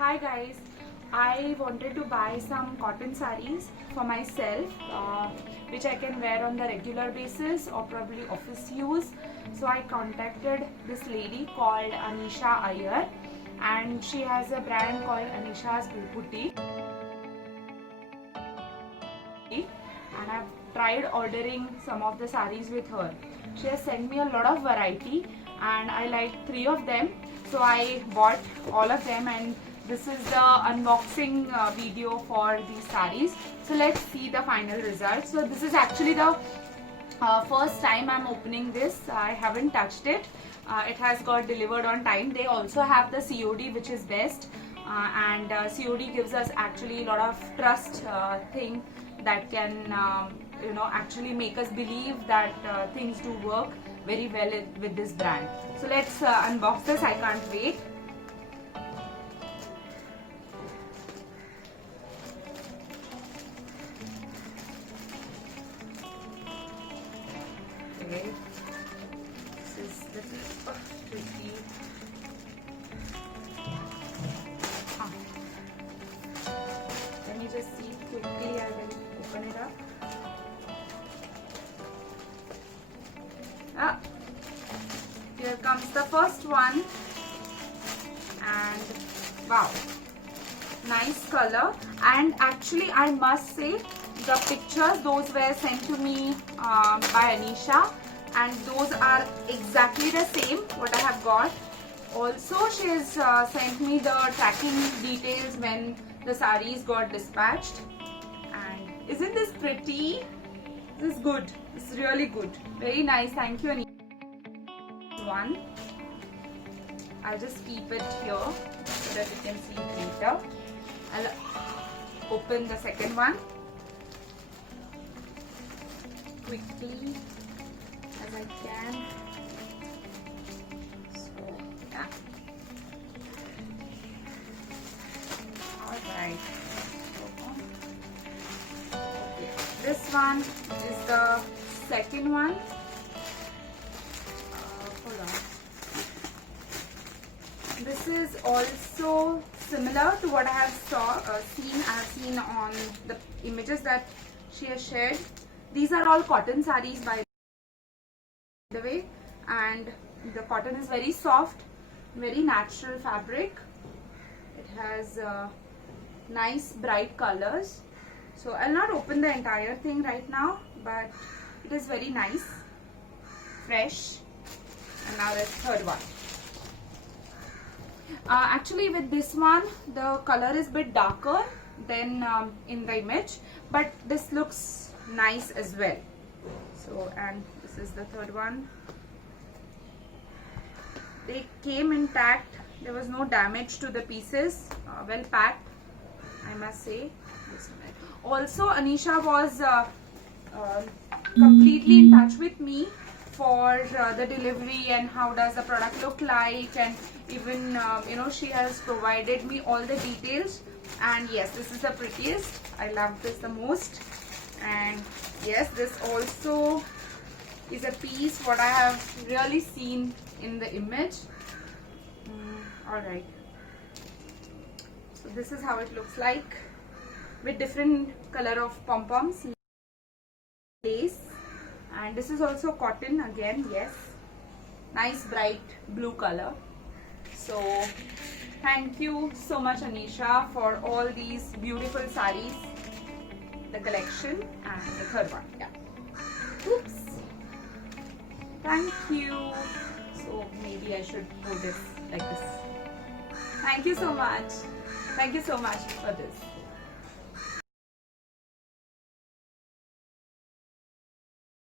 Hi guys, I wanted to buy some cotton sarees for myself which I can wear on the regular basis or probably office use. So I contacted this lady called Anisha Iyer, and she has a brand called Anisha's Boutique, and I've tried ordering some of the sarees with her. She has sent me a lot of variety and I like 3 of them, so I bought all of them, and this is the unboxing video for these sarees. So let's see the final result. So this is actually the first time I'm opening this. I haven't touched it. It has got delivered on time. They also have the COD, which is best, and COD gives us actually a lot of trust thing that can actually make us believe that things do work very well with this brand. So let's unbox this. I can't wait. Okay, this is the tricky. Let me just see quickly. I will open it up. Here comes the first one, and wow, nice color. And actually I must say, the pictures, those were sent to me by Anisha, and those are exactly the same what I have got. Also she has sent me the tracking details when the sarees got dispatched. And isn't this pretty? This is good. It's really good. Very nice. Thank you, Anisha. One, I'll just keep it here so that you can see it later. I'll open the second one quickly as I can. So yeah. Alright. Okay. This one is the second one. This is also similar to what I have seen on the images that she has shared. These are all cotton sarees, by the way, and the cotton is very soft, very natural fabric. It has nice bright colors. So I'll not open the entire thing right now, but it is very nice, fresh. And now the third one. Actually with this one the color is a bit darker than in the image, but this looks nice as well. So, and this is the third one. They came intact. There was no damage to the pieces. Well packed, I must say. Also Anisha was completely in touch with me for the delivery and how does the product look like, and even she has provided me all the details. And yes, this is the prettiest. I love this the most. And yes, this also is a piece what I have really seen in the image. Alright, so this is how it looks like with different color of pom-poms, lace. And this is also cotton again. Yes, nice bright blue color. So thank you so much, Anisha, for all these beautiful sarees, the collection. And the third one, yeah. Oops. Thank you. So maybe I should hold this like this. Thank you so much. Thank you so much for this.